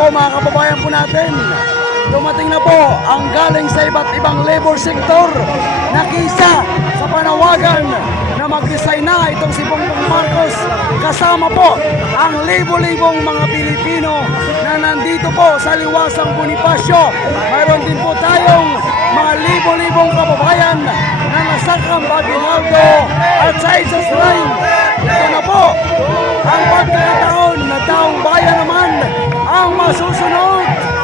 po mga kababayan po natin. Dumating na po ang galing sa iba't ibang labor sector na kisa sa panawagan na mag-resign na itong si Bongbong Marcos. Kasama po ang libo-libong mga Pilipino na nandito po sa liwasang Bonifacio. Mayroon din po tayong mga libo-libong kababayan na nasakang Baguinaldo at sa Jesus Line. Ito na po ang pagkakataon na taong bayan naman ang masusunod.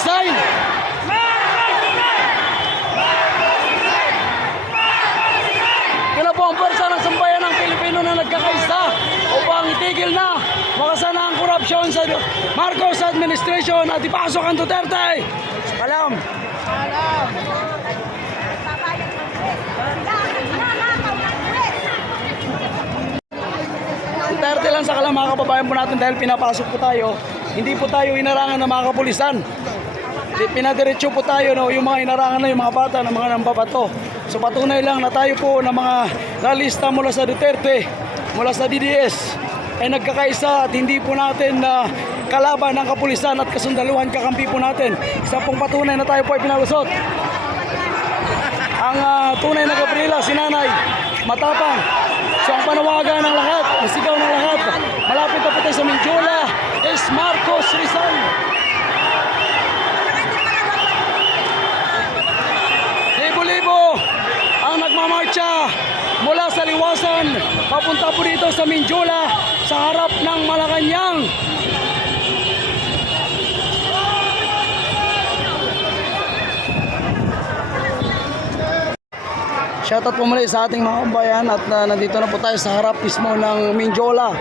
Resign. Na po ang pwersa ng sambayan ng Pilipino na nagkakaisa upang itigil na makasana ang korupsyon sa Marcos administration at ipasok ang Duterte. Kalam. Duterte lang sa kalam mga kababayan po natin dahil pinapasok po tayo. Hindi po tayo inarangan ng mga kapulisan. Di- Pinadiretso po tayo no, yung mga inarangan na yung mga bata ng mga nambabato. So patunay lang na tayo po ng mga nalista mula sa Duterte, mula sa DDS, ay nagkakaisa at hindi po natin na kalaban ng kapulisan at kasundaluhan kakampi po natin. Isa pong patunay na tayo po ay pinalusot. Ang ah, tunay na Gabriela, si Nanay, matapang. So ang panawagan ng lahat, ang sigaw ng lahat, malapit na po tayo sa Mindiola, is Marcos Rizal. Ang nagmamarcha mula sa liwasan papunta po dito sa Mindiola sa harap ng Malacanang. Shoutout po muli sa ating mga kabayan at na, nandito na po tayo sa harap mismo ng Mindiola.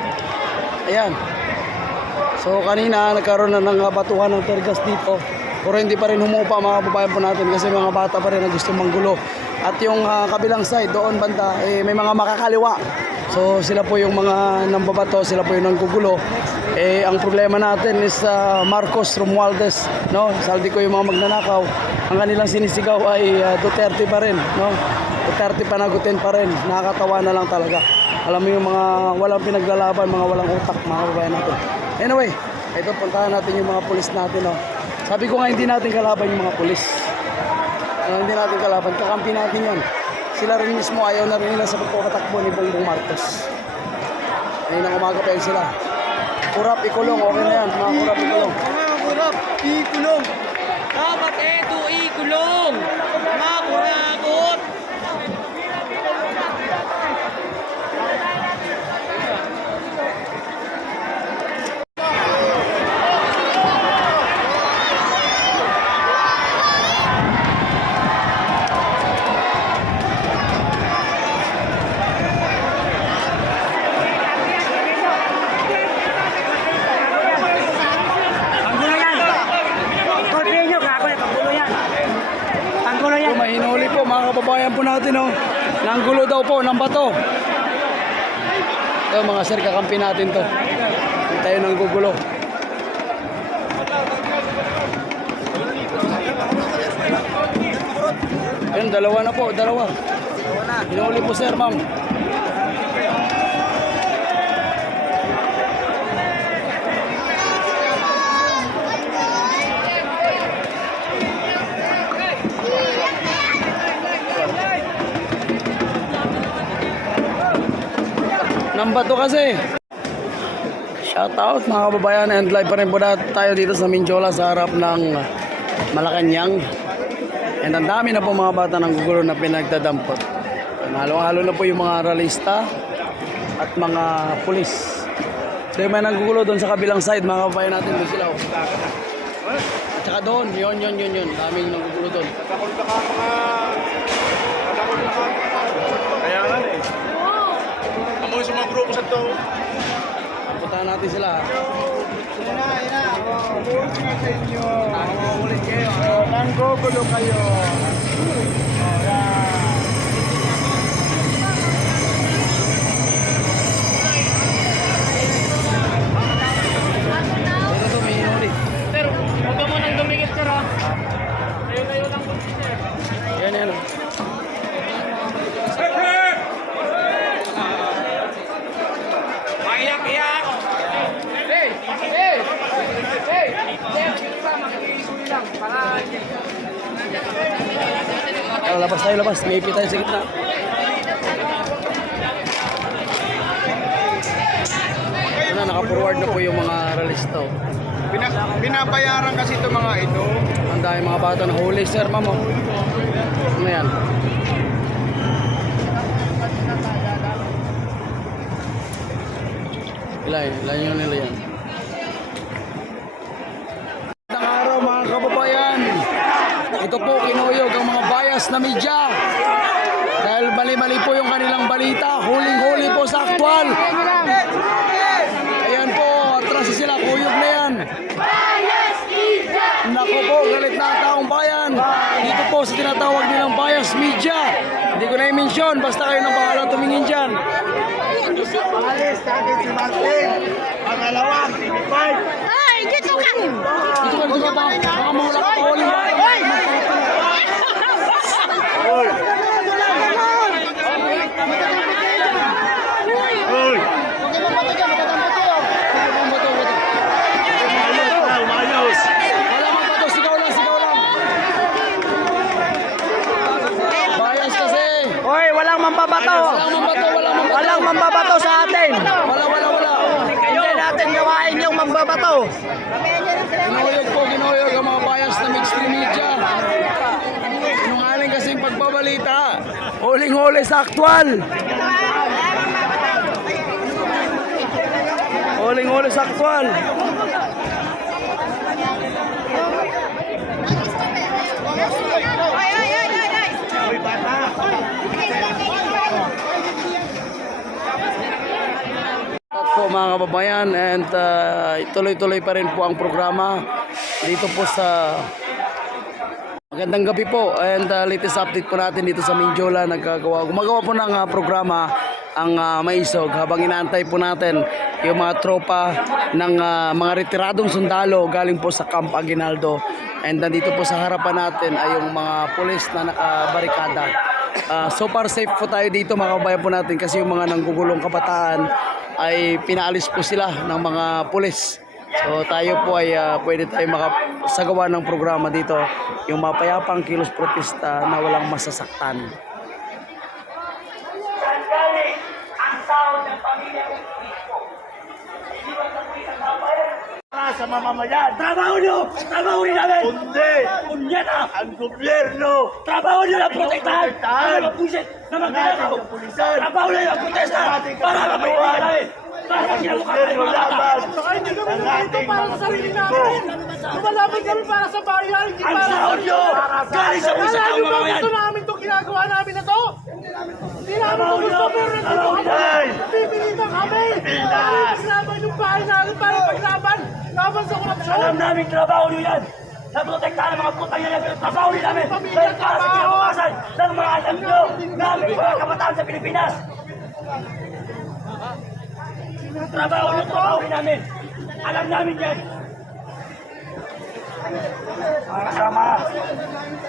Ayan. So kanina nagkaroon na ng batuhan ng tergas dito. Pero hindi pa rin humupa mga kababayan po natin kasi mga bata pa rin na gusto manggulo. At yung ah, kabilang side doon banda eh, may mga makakaliwa. So sila po yung mga nambabato, sila po yung nanggugulo. Eh ang problema natin is ah, Marcos Romualdez, no? Saldi ko yung mga magnanakaw. Ang kanilang sinisigaw ay ah, Duterte pa rin, no? Duterte panagutin pa rin. Nakakatawa na lang talaga. Alam mo yung mga walang pinaglalaban, mga walang utak, mga kababayan natin. Anyway, ito puntahan natin yung mga pulis natin, no? Sabi ko nga hindi natin kalaban yung mga pulis. Ano, hindi natin kalaban, kakampi natin yan. Sila rin mismo ayaw na rin nila sa pagkakatakbo ni Bongbong Marcos. Ayun ang umaga pa sila. Kurap, ikulong, okay na yan. Mga kurap, ikulong. Mga kurap, ikulong. Dapat eto ikulong. Mga kurakot. Panggulo yan! Korpre nyo, kako yan, panggulo yan! Panggulo yan! So, may hinuli po mga kababayan po natin oh. Nanggulo daw po ng bato. Ito mga sir, kakampi natin to. Tayo nang gugulo. Ayun, dalawa na po, dalawa. Hinuli po sir, ma'am. Ng bato kasi. Shout out mga kababayan and live pa rin po tayo dito sa Mindiola sa harap ng Malacanang. And ang dami na po mga bata ng gugulo na pinagdadampot. Halo-halo na po yung mga ralista at mga pulis. So yung may nanggugulo doon sa kabilang side mga kababayan natin doon sila. oh. At saka doon, yun, yun, yun, yun. Daming nanggugulo doon. Kaya nga eh. Ako ko sa mga grupo sa to. Puntahan natin sila. Nanggugulo kayo. Pero ito may huli. Pero, huwag ka munang dumikit sir ha. Layo-layo lang po sir. Yan yan. Maiyak-iyak! Hey! Hey! Hey! Sir, isa, makikisuli lang. Para Tara, labas tayo, labas. May ipit tayo sa gitna. Ito na, naka-forward na po yung mga realista. oh. Bina, binabayaran kasi itong mga ito. Ang dami mga bata na huli, sir, ma'am. oh. Ano yan? Ilan, ilan yun nila yan. Magandang araw mga kababayan. Ito po kinuyog ang mga bias na media. Dahil mali-mali po yung kanilang balita. Huling-huli po sa aktwal. Ayan po, atras sila. Kuyog na yan. Naku po, galit na ang taong bayan. Dito po sa tinatawag nilang bias media. Hindi ko na i-mention, basta kayo nang bahala tumingin dyan. Alis natin si Martin. Pangalawa, si. Ay, dito ka! Dito ka, dito ka ba? Baka mawala ka pa ulit. Hoy! Bato. Umayos na, umayos. Wala mang bato, sigaw lang, sigaw lang. Bias kasi. Hoy, walang mambabato! Walang mambato, walang mambato. Walang mambabato sa atin! Wala, wala, wala. Hindi natin gawain yung mambabato! Ginuyog po, ginuyog ang mga bias na mainstream media. Sinungaling kasi yung pagbabalita. Huling-huli sa aktwal. Huling-huli sa aktwal. Po mga kababayan and uh, tuloy-tuloy pa rin po ang programa dito po sa Magandang gabi po. And uh, latest update po natin dito sa Mindiola nagkagawa gumagawa po ng uh, programa ang uh, Maisog habang inaantay po natin yung mga tropa ng uh, mga retiradong sundalo galing po sa Camp Aguinaldo. And nandito po sa harapan natin ay yung mga pulis na nakabarikada. Ah, so far safe po tayo dito mga kabayan po natin kasi yung mga nanggugulong kabataan ay pinaalis po sila ng mga pulis. So tayo po ay ah, pwede tayo makasagawa ng programa dito yung mapayapang kilos protesta na walang masasaktan. Sa mamamayan. Trabaho nyo! Trabaho nyo namin! Kundi, Punyeta! ang gobyerno. Trabaho nyo na protektahan! Protektahan. Ang mga pusit na pulisan. Trabaho nyo yung protesta! Para mapahintay namin! Para mga laban. Kami Ang ating mga politiko. Lumalaban para sa bayan, hindi para sa nyo! Galing sa Alam taong niyo mga yan! gusto namin itong ginagawa namin na to? Hindi namin ito gusto pero nandito! Pipilitan kami. Paglaban yung bahay namin para paglaban. Laban sa korupsyon. Alam namin trabaho nyo yan! Na protektahan ang mga putang yan trabaho nyo namin! Dahil para sa kinabukasan ng mga anak nyo! Namin mga kabataan sa Pilipinas! Trabaho nyo, trabaho namin! Alam namin yan! Mga kasama,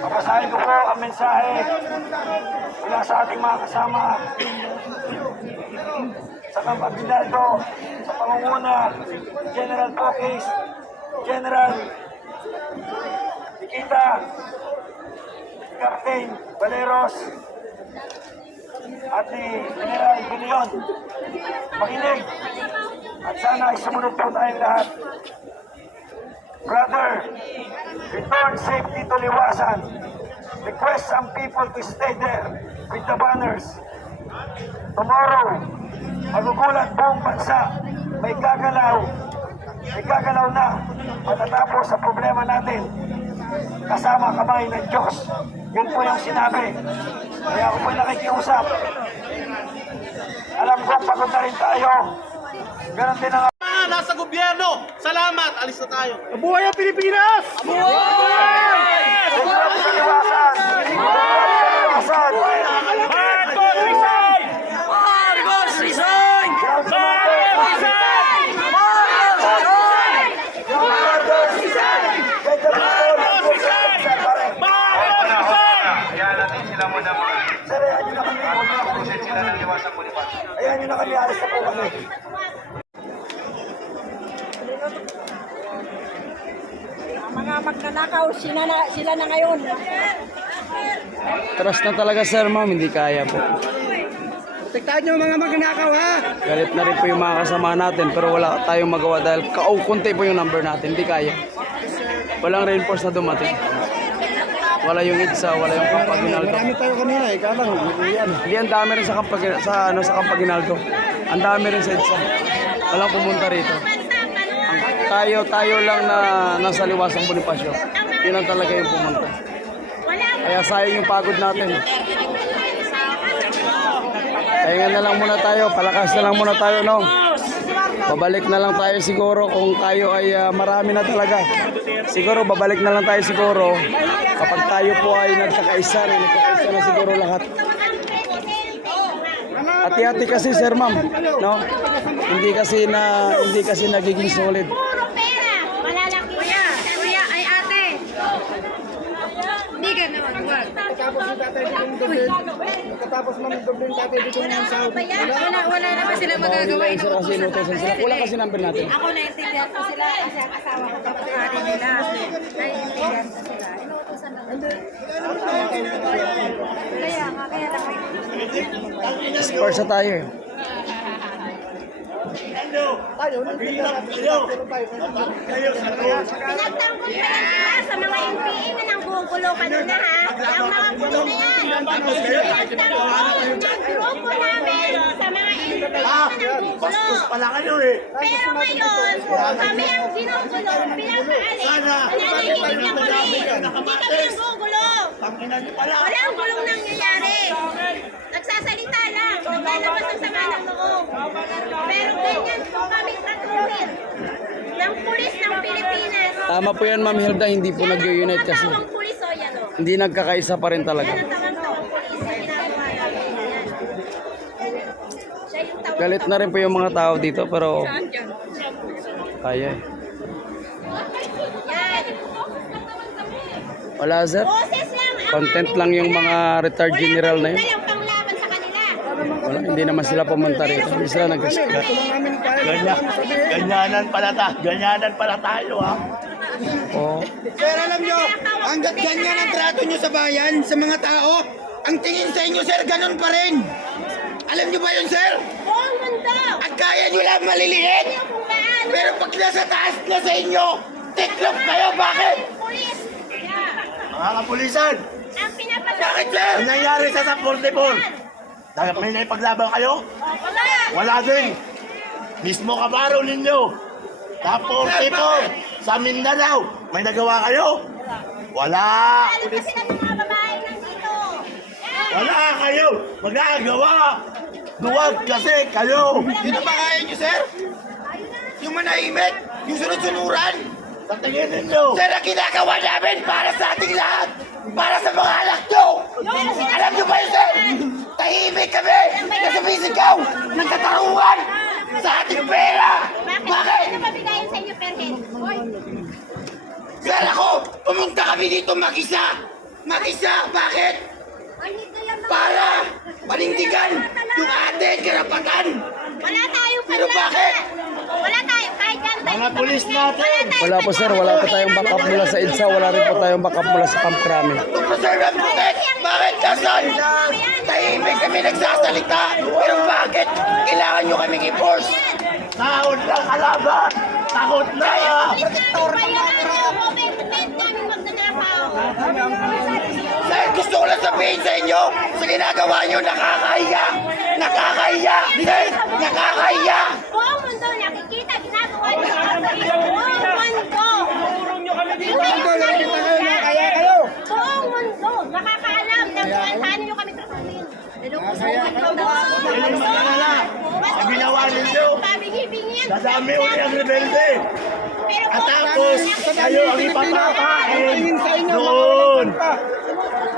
papasahin ko po ang mensahe mula sa ating mga kasama sa Kampagdinaldo, sa pangunguna, General Pokis, General Nikita, Captain Valeros, at ni General Bilion. Makinig at sana ay sumunod po tayong lahat. Brother, return safety to Liwasan. Request some people to stay there with the banners. Tomorrow, magugulat buong bansa. May gagalaw. May gagalaw na matatapos sa problema natin. Kasama kamay ng Diyos. Yun po yung sinabi. Kaya ako po nakikiusap. Alam ko pagod na rin tayo. Ganon din ang Mga nasa gobyerno. Salamat. Alis na tayo. Buhay ang Pilipinas! Huwag sa liwasan! Huwag sa liwasan! Marcos resign! Marcos resign! Marcos resign! Marcos resign! Marcos resign! Marcos resign! Sir, ayan nyo na kami. Ayan nyo na kami. Alis na po kami. Mga magnanakaw, sila na, sila na ngayon. Trust na talaga sir ma'am, hindi kaya po. Protektahan nyo mga magnanakaw ha! Galit na rin po yung mga kasama natin pero wala tayong magawa dahil kao kunti po yung number natin, hindi kaya. Walang reinforce na dumating. Wala yung IDSA, wala yung Kampaginaldo. Marami tayo kanina eh, kalang yan. Hindi ang dami rin sa Kampag sa ano sa Kampaginaldo. Ang dami rin sa IDSA. Walang pumunta rito. Ang tayo tayo lang na nasa liwasang Bonifacio. Yun ang talaga yung pumunta. Kaya sayang yung pagod natin. Kaya na lang muna tayo, palakas na lang muna tayo, no? Babalik na lang tayo siguro kung tayo ay ah, marami na talaga. Siguro babalik na lang tayo siguro kapag tayo po ay nagkakaisa na, nagkakaisa na siguro lahat. Hati-hati kasi sir ma'am, no? Hindi kasi na hindi kasi nagiging solid. Puro pera. Malalaki. Kuya, kuya, ay ate. Hindi ganun, wag. Tapos yung tatay dito ma'am yung tatay yung sahod. Wala, wala naman sila magagawa. Sir kasi inutosan sila. Kulang kasi number natin. Ako naiintindihan ko sila kasi ang asawa ko hari nila. Naiintindihan ko sila. Inuutosan lang. Kaya nga, kaya lang. Sports na tayo eh. Tayo, nagtitinda natin sila. Pero tayo, Pinagtanggol pa yan sila sa mga MPA na nanggugulo kanina ha. Ang mga gulo na yan. Pinagtanggol ng grupo namin sa mga MPA na nanggugulo. Pala kayo eh. Pero ngayon, kami ang ginugulo, pinapaalis. Nananahilig na kami. Hindi kami ang gugulo. Tanginan niyo pala. Walang gulong nangyayari. Nagsasalita lang. Naglalabas ang sama ng loob. Pero ganyan po kami tratuhin ng pulis ng Pilipinas. Tama po yan Ma'am Hilda, hindi po nag-unite kasi. Yan ang pulis o yan o. Hindi nagkakaisa pa rin talaga. Yan ang tawang-tawang pulis na ginagawa namin. Yan. Siya yung tawang Galit na rin po yung mga tao dito pero kaya eh. Yan. Wala sir. Boses lang. ang Content lang yung mga retired general na yun yung panglaban sa kanila. Wala, hindi naman sila pumunta rito. Hindi sila kaya. Ganyan, ganyanan pala ta. Ganyanan pala tayo ha. Oo. Sir, alam nyo, hanggat ganyan ang trato nyo sa bayan, sa mga tao, ang tingin sa inyo, sir, ganun pa rin. Alam nyo ba yun, sir? Buong mundo. Ang kaya nyo lang maliliit. Pero pag nasa taas na sa inyo, tiklop kayo. Bakit? Pulis. Yeah. Mga kapulisan. Ang pinapasok. Bakit, sir? Ang nangyari sa sa 44? Dahil may naipaglaban kayo? Wala. Wala din. Mismo kabaro ninyo. Sa 44, sa Mindanao, may nagawa kayo? Wala. Lalo pa sila ng mga babae nandito. Wala kayo. Magagawa. Duwag kasi kayo. Yun ang kaya nyo, sir? Yung manahimik, yung sunod-sunuran. Sa tingin ninyo. Sir, ang ginagawa namin para sa ating lahat. Para sa mga anak nyo. Alam nyo ba yun, sir? Tahimik kami na sumisigaw ng katarungan sa ating pera. Bakit? Ano ba sa inyo per head? Hoy. Sir, ako, pumunta kami dito mag-isa. Mag-isa, bakit? Para panindigan yung ating karapatan. Wala tayong Pero panlaban. bakit? Wala tayo. Kahit yan tayo. Mga pulis natin. Wala po sir, wala po tayong backup mula sa EDSA, wala rin po tayong backup mula sa Camp Crame. And protect. Bakit, Kasan? Tahimik kami nagsasalita. Pero bakit kailangan nyo kaming i-force? Takot lang kalaban. Takot na. Dahil gusto ko lang sabihin sa inyo, sa ginagawa nyo, nakakahiya! Nakakahiya! Sir, nakakahiya! Buong mundo nakikita ginagawa niyo sa buong mundo. Buong mundo nakikita kayo, kaya kayo. Buong mundo. Nakakaalam. Ng kung paano niyo kami. Pero kung sa mundo, Sa ginawa Dadami uli ang rebelde. At kung- tapos, kayo ang ipapakain. Doon.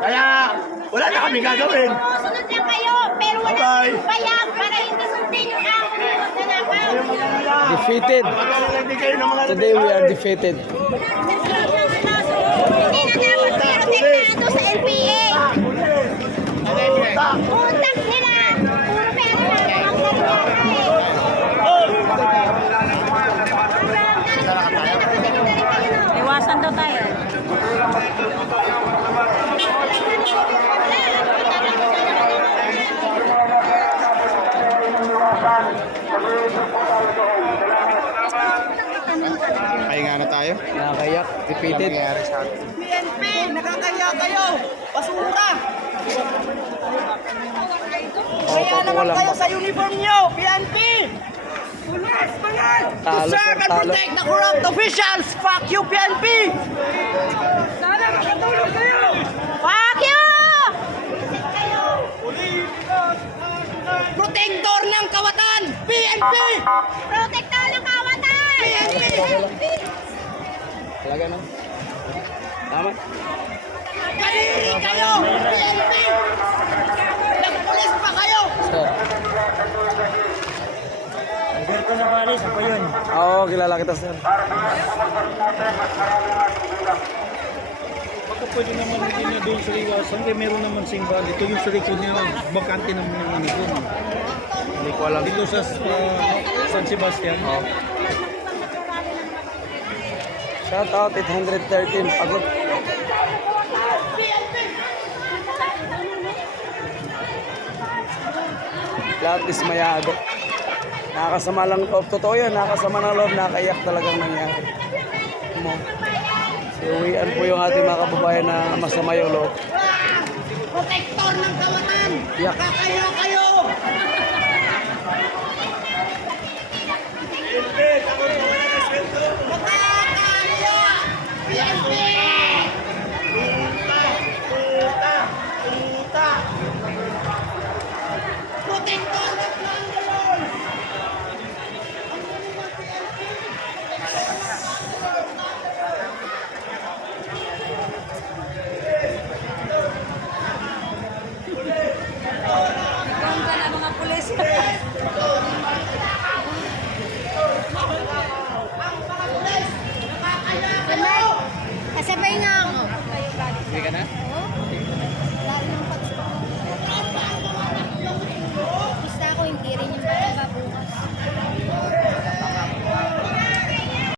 Kaya, wala na kami gagawin. Sunod lang kayo, pero wala Bye-bye. kayong bayag para hindi sundin yung ako na nakaw. Defeated. Hindi kayo ng mga Today we are defeated. Hindi na dapat protektado sa NPA. Utak nila. Puro pera lang. Ang nangyari. Iwasan daw tayo. Pahinga na tayo. Nakakayak. Defeated. PNP, nakakaya kayo! Basura! Kaya naman kayo sa uniform nyo, PNP! Pulis! Pulis! To serve and protect the corrupt officials! Fuck you, PNP! Sana makatulog kayo! Fuck you! Protektor ng kawatan! PNP! Kawatan! Talaga no? Tama. Kadiri kayo! PNP! Nagpulis pa kayo! Sir. Alberto Navales, ako yun. Oo, kilala kita sir. Baka pwede naman hindi na doon sa iwasan. Kaya meron naman simbahan. Dito yung sa likod niya, bakante naman yung ano doon. Hindi ko alam. Dito sa ah, San Sebastian. Oh. Shout out 813 pagod. Lahat dismayado. Nakakasama lang loob. Totoo yan, nakakasama ng loob, nakakaiyak talagang nangyari. Mo. So, uwian po yung ating mga kababayan na masama yung loob. Protektor ng kawatan! Yak. Kakayo kayo!